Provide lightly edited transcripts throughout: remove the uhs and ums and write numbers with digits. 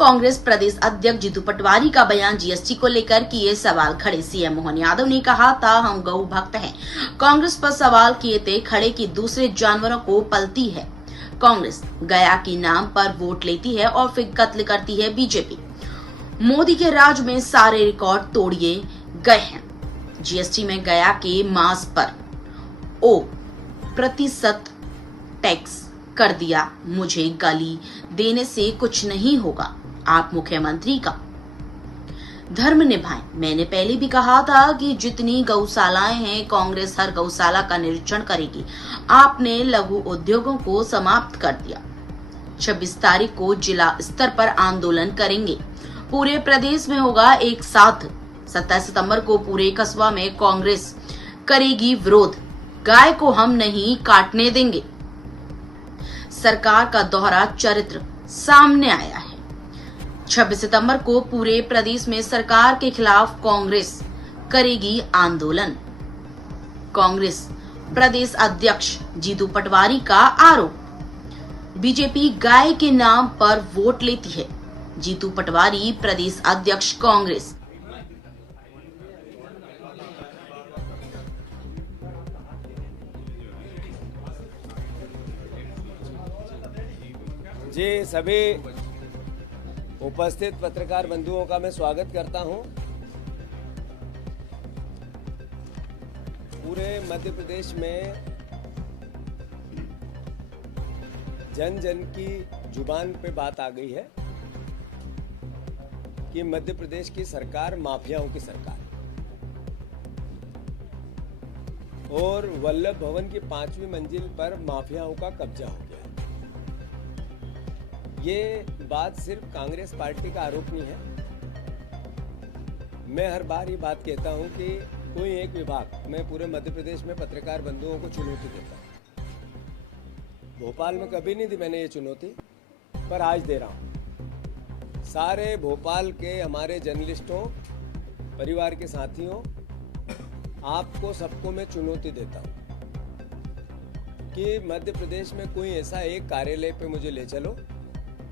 कांग्रेस प्रदेश अध्यक्ष जीतू पटवारी का बयान जीएसटी को लेकर किए सवाल खड़े। सीएम मोहन यादव ने कहा था, हम गौ भक्त हैं। कांग्रेस पर सवाल किए थे खड़े कि दूसरे जानवरों को पलती है कांग्रेस, गया के नाम पर वोट लेती है और फिर कत्ल करती है बीजेपी। मोदी के राज में सारे रिकॉर्ड तोड़िए गए हैं। जीएसटी में गया के मांस पर %% टैक्स कर दिया। मुझे गाली देने से कुछ नहीं होगा। आप मुख्यमंत्री का धर्म निभाएं। मैंने पहले भी कहा था कि जितनी गौशालाएं हैं कांग्रेस हर गौशाला का निरीक्षण करेगी। आपने लघु उद्योगों को समाप्त कर दिया। 26 तारीख को जिला स्तर पर आंदोलन करेंगे। पूरे प्रदेश में होगा एक साथ। 27 सितंबर को पूरे कस्बा में कांग्रेस करेगी विरोध। गाय को हम नहीं काटने देंगे। सरकार का दोहरा चरित्र सामने आया है। 26 सितंबर को पूरे प्रदेश में सरकार के खिलाफ कांग्रेस करेगी आंदोलन। कांग्रेस प्रदेश अध्यक्ष जीतू पटवारी का आरोप, बीजेपी गाय के नाम पर वोट लेती है। जीतू पटवारी प्रदेश अध्यक्ष कांग्रेस। जी, सभी उपस्थित पत्रकार बंधुओं का मैं स्वागत करता हूं। पूरे मध्य प्रदेश में जन जन की जुबान पे बात आ गई है कि मध्य प्रदेश की सरकार माफियाओं की सरकार, और वल्लभ भवन की 5वीं मंजिल पर माफियाओं का कब्जा हो गया। ये बात सिर्फ कांग्रेस पार्टी का आरोप नहीं है। मैं हर बार ये बात कहता हूं कि कोई एक विभाग, मैं पूरे मध्य प्रदेश में पत्रकार बंधुओं को चुनौती देता हूं। भोपाल में कभी नहीं दी मैंने ये चुनौती, पर आज दे रहा हूं। सारे भोपाल के हमारे जर्नलिस्टों, परिवार के साथियों, आपको सबको मैं चुनौती देता हूं कि मध्य प्रदेश में कोई ऐसा एक कार्यालय पे मुझे ले चलो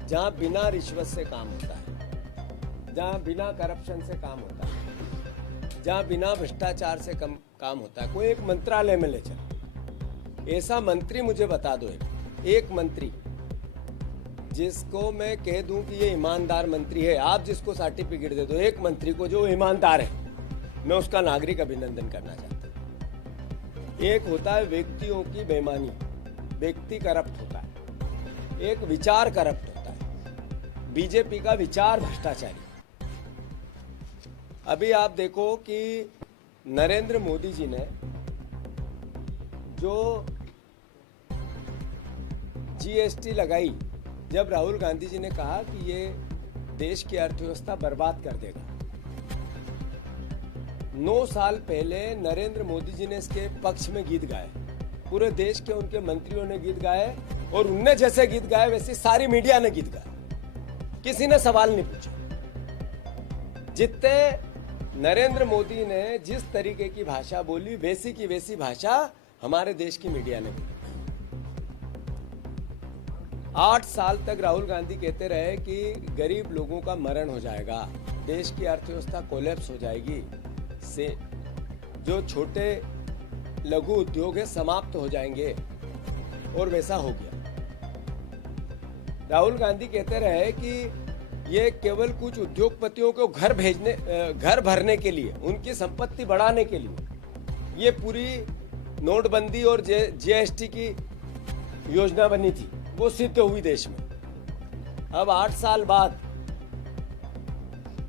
जहां बिना रिश्वत से काम होता है, जहां बिना करप्शन से काम होता है, जहां बिना भ्रष्टाचार से काम होता है। कोई एक मंत्रालय में ले चलो, ऐसा मंत्री मुझे बता दो। एक मंत्री जिसको मैं कह दूं कि ये ईमानदार मंत्री है। आप जिसको सर्टिफिकेट दे दो, एक मंत्री को जो ईमानदार है, मैं उसका नागरिक अभिनंदन करना चाहता हूं। एक होता है व्यक्तियों की बेईमानी, व्यक्ति करप्ट होता है, एक विचार करप्ट होता है। बीजेपी का विचार भ्रष्टाचारी। अभी आप देखो कि नरेंद्र मोदी जी ने जो जीएसटी लगाई, जब राहुल गांधी जी ने कहा कि ये देश की अर्थव्यवस्था बर्बाद कर देगा, 9 साल पहले नरेंद्र मोदी जी ने इसके पक्ष में गीत गाए। पूरे देश के उनके मंत्रियों ने गीत गाए, और उनने जैसे गीत गाए वैसे सारी मीडिया ने गीत गाए। किसी ने सवाल नहीं पूछा। जितने नरेंद्र मोदी ने जिस तरीके की भाषा बोली, वैसी की वैसी भाषा हमारे देश की मीडिया ने बोली। 8 साल तक राहुल गांधी कहते रहे कि गरीब लोगों का मरण हो जाएगा, देश की अर्थव्यवस्था कोलैप्स हो जाएगी, से जो छोटे लघु उद्योग है समाप्त हो जाएंगे, और वैसा हो गया। राहुल गांधी कहते रहे कि ये केवल कुछ उद्योगपतियों को घर भरने के लिए, उनकी संपत्ति बढ़ाने के लिए ये पूरी नोटबंदी और जीएसटी की योजना बनी थी, वो सिद्ध हुई देश में। अब 8 साल बाद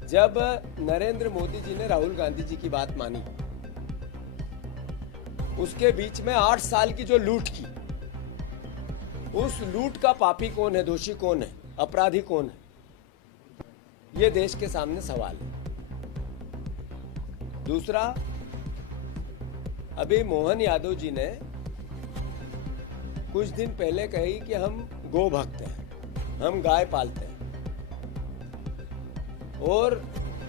जब नरेंद्र मोदी जी ने राहुल गांधी जी की बात मानी, उसके बीच में 8 साल की जो लूट की, उस लूट का पापी कौन है, दोषी कौन है, अपराधी कौन है, ये देश के सामने सवाल है। दूसरा, अभी मोहन यादव जी ने कुछ दिन पहले कही कि हम गौ भक्त हैं, हम गाय पालते हैं, और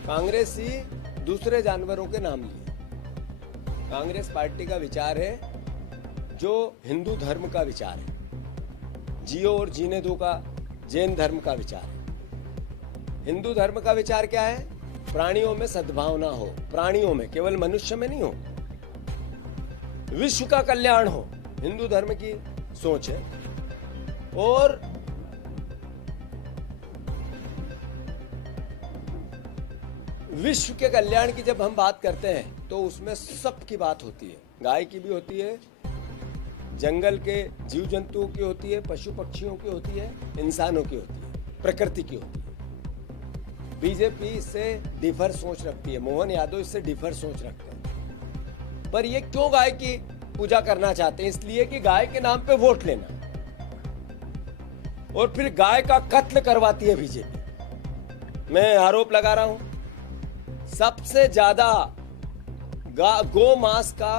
कांग्रेसी दूसरे जानवरों के नाम लिए। कांग्रेस पार्टी का विचार है जो हिंदू धर्म का विचार है, जियो और जीने दो का जैन धर्म का विचार है। हिंदू धर्म का विचार क्या है? प्राणियों में सद्भावना हो, प्राणियों में, केवल मनुष्य में नहीं हो, विश्व का कल्याण हो, हिंदू धर्म की सोच है। और विश्व के कल्याण की जब हम बात करते हैं तो उसमें सबकी बात होती है। गाय की भी होती है, जंगल के जीव जंतुओं की होती है, पशु पक्षियों की होती है, इंसानों की होती है, प्रकृति की होती है। बीजेपी इससे डिफर सोच रखती है, मोहन यादव इससे डिफर सोच रखते हैं। पर ये क्यों गाय की पूजा करना चाहते हैं? इसलिए कि गाय के नाम पे वोट लेना, और फिर गाय का कत्ल करवाती है बीजेपी। मैं आरोप लगा रहा हूं, सबसे ज्यादा गो मांस का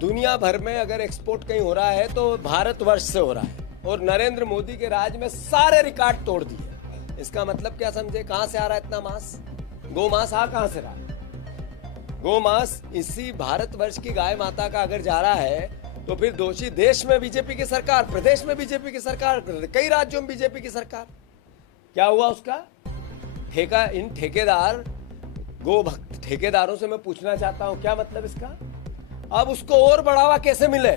दुनिया भर में अगर एक्सपोर्ट कहीं हो रहा है तो भारतवर्ष से हो रहा है, और नरेंद्र मोदी के राज में सारे रिकॉर्ड तोड़ दिए। इसका मतलब क्या समझे? कहां से आ रहा है इतना मांस? गो मांस कहां से रहा है? गो मांस इसी भारतवर्ष की गाय माता का अगर जा रहा है तो फिर दोषी देश में बीजेपी की सरकार, प्रदेश में बीजेपी की सरकार, कई राज्यों में बीजेपी की सरकार। क्या हुआ उसका? ठेका, इन ठेकेदार गो भक्त ठेकेदारों से मैं पूछना चाहता हूं, क्या मतलब इसका? अब उसको और बढ़ावा कैसे मिले,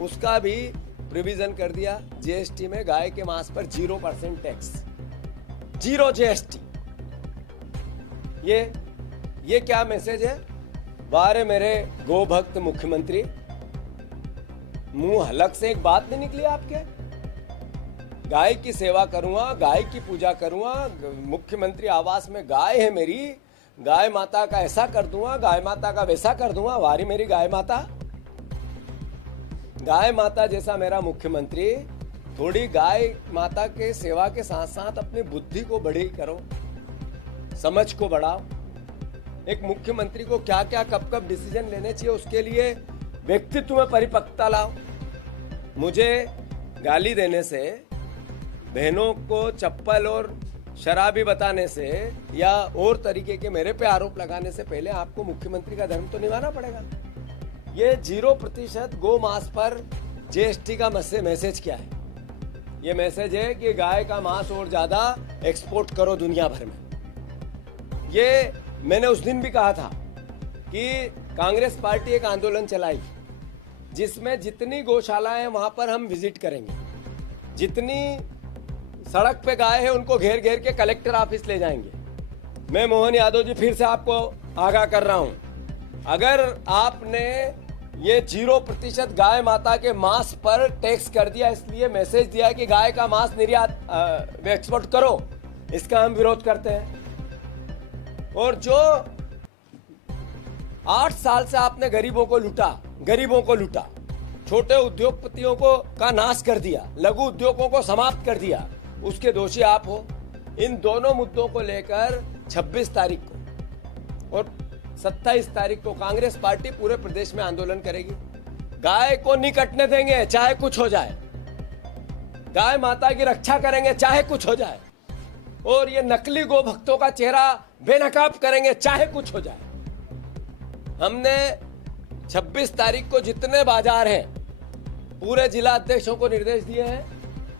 उसका भी प्रोविजन कर दिया जीएसटी में। गाय के मांस पर 0% टैक्स, 0 जीएसटी। ये क्या मैसेज है? वारे मेरे गो भक्त मुख्यमंत्री, मुंह हलक से एक बात नहीं निकली आपके? गाय की सेवा करूंगा, गाय की पूजा करूंगा, मुख्यमंत्री आवास में गाय है मेरी, गाय माता का ऐसा कर दूंगा, गाय माता का वैसा कर दूंगा। वारी मेरी गाय माता। गाय माता जैसा मेरा मुख्यमंत्री, थोड़ी गाय माता के सेवा के साथ साथ अपनी बुद्धि को बड़ी करो, समझ को बढ़ाओ। एक मुख्यमंत्री को क्या क्या कब कब डिसीजन लेने चाहिए, उसके लिए व्यक्तित्व में परिपक्वता लाओ। मुझे गाली देने से, बहनों को चप्पल और शराबी बताने से, या और तरीके के मेरे पे आरोप लगाने से पहले आपको मुख्यमंत्री का धर्म तो निभाना पड़ेगा। ये 0% गो मांस पर जीएसटी का मैसेज क्या है? ये मैसेज है कि गाय का मांस और ज्यादा एक्सपोर्ट करो दुनिया भर में। ये मैंने उस दिन भी कहा था कि कांग्रेस पार्टी एक आंदोलन चलाई जिसमें जितनी गौशालाएं हैं वहां पर हम विजिट करेंगे, जितनी सड़क पे गाय है उनको घेर घेर के कलेक्टर ऑफिस ले जाएंगे। मैं मोहन यादव जी फिर से आपको आगाह कर रहा हूं, अगर आपने ये 0% गाय माता के मांस पर टैक्स कर दिया, इसलिए मैसेज दिया कि गाय का मांस निर्यात एक्सपोर्ट करो, इसका हम विरोध करते हैं। और जो 8 साल से आपने गरीबों को लूटा, छोटे उद्योगपतियों को का नाश कर दिया, लघु उद्योगों को समाप्त कर दिया, उसके दोषी आप हो। इन दोनों मुद्दों को लेकर 26 तारीख को और 27 तारीख को कांग्रेस पार्टी पूरे प्रदेश में आंदोलन करेगी। गाय को नहीं कटने देंगे चाहे कुछ हो जाए, गाय माता की रक्षा करेंगे चाहे कुछ हो जाए, और ये नकली गो भक्तों का चेहरा बेनकाब करेंगे चाहे कुछ हो जाए। हमने 26 तारीख को जितने बाजार हैं पूरे जिला अध्यक्षों को निर्देश दिए हैं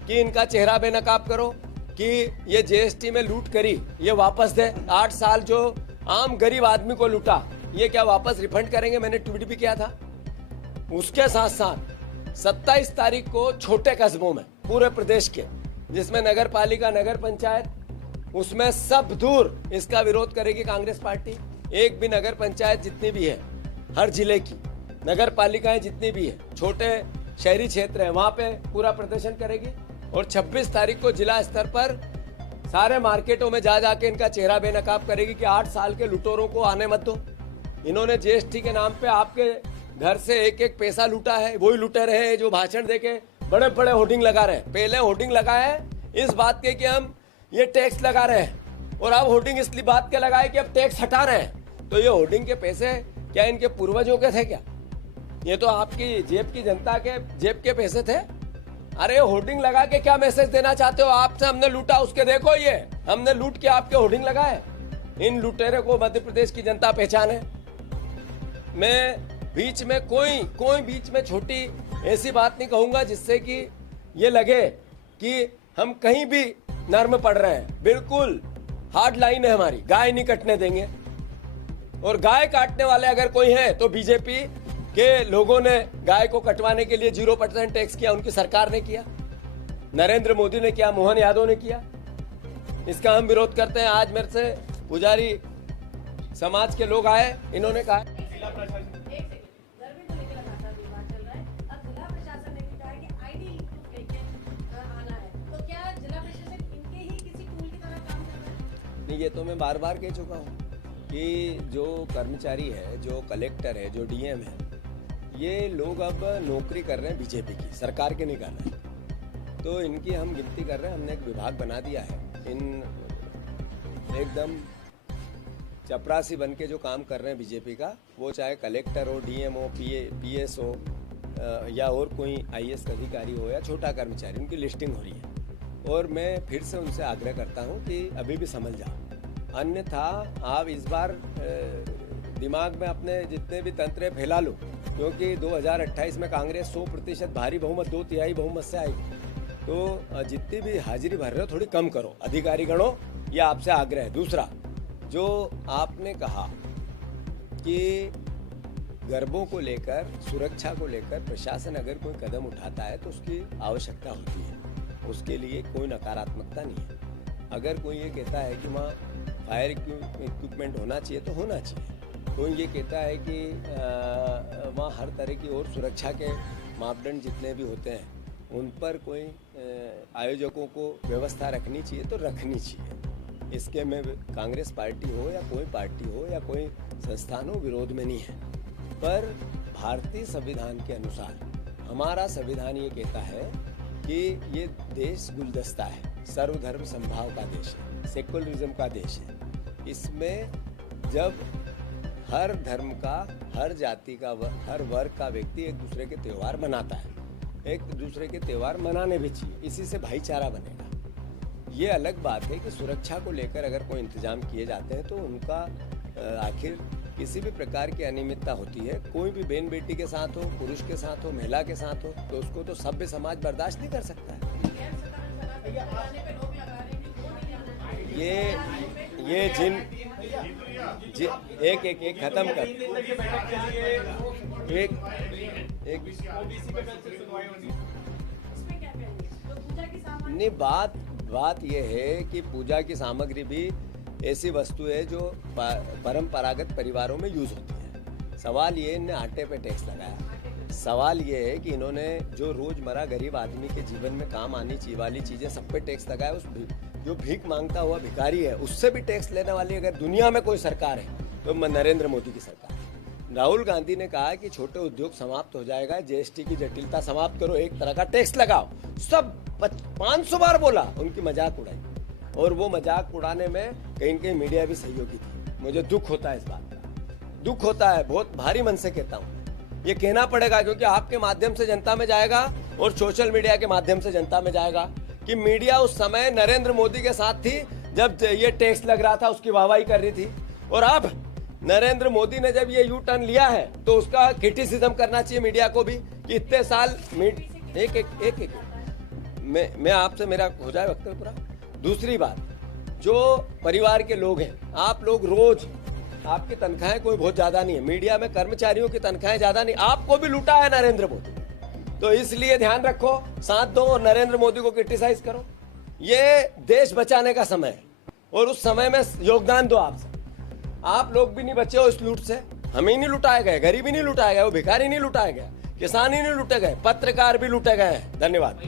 कि इनका चेहरा बेनकाब करो, कि ये जीएसटी में लूट करी ये वापस दे। 8 साल जो आम गरीब आदमी को लूटा, ये क्या वापस रिफंड करेंगे? मैंने ट्वीट भी किया था। उसके साथ साथ 27 तारीख को छोटे कस्बों में पूरे प्रदेश के, जिसमें नगर पालिका, नगर पंचायत, उसमें सब दूर इसका विरोध करेगी कांग्रेस पार्टी। एक भी नगर पंचायत जितनी भी है, हर जिले की नगर पालिकाएं जितनी भी है, छोटे शहरी क्षेत्र है, वहां पे पूरा प्रदर्शन करेगी। और 26 तारीख को जिला स्तर पर सारे मार्केटों में जा जाके इनका चेहरा बेनकाब करेगी कि 8 साल के लुटेरों को आने मत दो। इन्होंने जीएसटी के नाम पे आपके घर से एक एक पैसा लूटा है। वही लुटेरे हैं जो भाषण देके बड़े बड़े होर्डिंग लगा रहे हैं। पहले होर्डिंग लगाए इस बात के कि हम ये टैक्स लगा रहे हैं, और अब होर्डिंग इसलिए बात के लगाए कि अब टैक्स हटा रहे हैं। तो ये होर्डिंग के पैसे क्या इनके पूर्वजों के थे क्या? ये तो आपकी जेब की जनता के जेब के पैसे थे। अरे होर्डिंग लगा के क्या मैसेज देना चाहते हो? आपसे हमने लूटा, उसके देखो ये हमने लूट के आपके होर्डिंग लगाए। इन लुटेरे को मध्य प्रदेश की जनता पहचाने। मैं बीच में कोई बीच में छोटी ऐसी बात नहीं कहूंगा जिससे कि ये लगे कि हम कहीं भी नर्म पड़ रहे हैं। बिल्कुल हार्ड लाइन है हमारी, गाय नहीं कटने देंगे। और गाय काटने वाले अगर कोई है तो बीजेपी के लोगों ने गाय को कटवाने के लिए 0% टैक्स किया, उनकी सरकार ने किया, नरेंद्र मोदी ने किया, मोहन यादव ने किया। इसका हम विरोध करते हैं। आज मेरे से पुजारी समाज के लोग आए, इन्होंने कहा नहीं, ये तो मैं बार बार कह चुका हूँ कि जो कर्मचारी है, जो कलेक्टर है, जो डीएम है, ये लोग अब नौकरी कर रहे हैं बीजेपी की, सरकार के नहीं कर रहे हैं। तो इनकी हम गिनती कर रहे हैं। हमने एक विभाग बना दिया है। इन एकदम चपरासी बन के जो काम कर रहे हैं बीजेपी का, वो चाहे कलेक्टर हो, डीएम हो, पीएस हो या और कोई आईएएस अधिकारी हो या छोटा कर्मचारी, उनकी लिस्टिंग हो रही है। और मैं फिर से उनसे आग्रह करता हूं कि अभी भी समझ जाओ, अन्यथा आप इस बार दिमाग में अपने जितने भी तंत्र फैला लो, क्योंकि 2028 में कांग्रेस 100% भारी बहुमत, 2/3 बहुमत से आएगी। तो जितनी भी हाजिरी भर रहे हो थोड़ी कम करो, अधिकारी गणो, ये आपसे आग्रह है। दूसरा, जो आपने कहा कि गरीबों को लेकर, सुरक्षा को लेकर प्रशासन अगर कोई कदम उठाता है तो उसकी आवश्यकता होती है, उसके लिए कोई नकारात्मकता नहीं है। अगर कोई ये कहता है कि वहाँ फायर इक्विपमेंट होना चाहिए तो होना चाहिए। कोई ये कहता है कि वहाँ हर तरह की और सुरक्षा के मापदंड जितने भी होते हैं उन पर कोई आयोजकों को व्यवस्था रखनी चाहिए तो रखनी चाहिए। इसके में कांग्रेस पार्टी हो या कोई पार्टी हो या कोई संस्थान हो, विरोध में नहीं है। पर भारतीय संविधान के अनुसार हमारा संविधान ये कहता है कि ये देश गुलदस्ता है, सर्वधर्म संभाव का देश है, सेकुलरिज्म का देश है। इसमें जब हर धर्म का, हर जाति का, हर वर्ग का व्यक्ति एक दूसरे के त्यौहार मनाता है, एक दूसरे के त्यौहार मनाने भी चाहिए, इसी से भाईचारा बनेगा। ये अलग बात है कि सुरक्षा को लेकर अगर कोई इंतजाम किए जाते हैं तो उनका आखिर किसी भी प्रकार की अनियमितता होती है, कोई भी बहन बेटी के साथ हो, पुरुष के साथ हो, महिला के साथ हो, तो उसको तो सभ्य समाज बर्दाश्त नहीं कर सकता है। ये एक खत्म कर नहीं, बात ये है कि पूजा की सामग्री भी ऐसी वस्तु है जो परंपरागत परिवारों में यूज होती है। सवाल ये, इन्होंने आटे पे टैक्स लगाया। सवाल ये है कि इन्होंने जो रोजमर्रा गरीब आदमी के जीवन में काम आनी चाहिए वाली चीजें सब पे टैक्स लगाया। उस जो भीख मांगता हुआ भिखारी है उससे भी टैक्स लेने वाली अगर दुनिया में कोई सरकार है तो नरेंद्र मोदी की सरकार है। राहुल गांधी ने कहा कि छोटे उद्योग समाप्त हो जाएगा, जीएसटी की जटिलता समाप्त करो, एक तरह का टैक्स लगाओ। सब 500 बार बोला, उनकी मजाक उड़ाई। और वो मजाक उड़ाने में कहीं कहीं मीडिया भी सहयोगी थी। मुझे दुख होता है इस बात का, दुख होता है, बहुत भारी मन से कहता हूँ। ये कहना पड़ेगा क्योंकि आपके माध्यम से जनता में जाएगा और सोशल मीडिया के माध्यम से जनता में जाएगा कि मीडिया उस समय नरेंद्र मोदी के साथ थी जब ये टैक्स लग रहा था, उसकी वाहवाही कर रही थी। और अब नरेंद्र मोदी ने जब ये यू टर्न लिया है तो उसका क्रिटिसिज्म करना चाहिए मीडिया को भी कि इतने साल एक मैं आपसे, मेरा हो जाए वक्तव्य पूरा। दूसरी बात, जो परिवार के लोग हैं, आप लोग रोज, आपकी तनख्वाहें कोई बहुत ज्यादा नहीं है, मीडिया में कर्मचारियों की तनख्वाहें ज्यादा नहीं, आपको भी लूटा है नरेंद्र मोदी। तो इसलिए ध्यान रखो, साथ दो और नरेंद्र मोदी को क्रिटिसाइज करो। ये देश बचाने का समय है और उस समय में योगदान दो। आप लोग भी नहीं बचे हो इस लूट से। हम ही नहीं लुटाए गए, गरीब ही नहीं लुटाए गए, वो भिखारी नहीं लुटाए गए, किसान ही नहीं लुटे गए, पत्रकार भी लुटे गए हैं। धन्यवाद।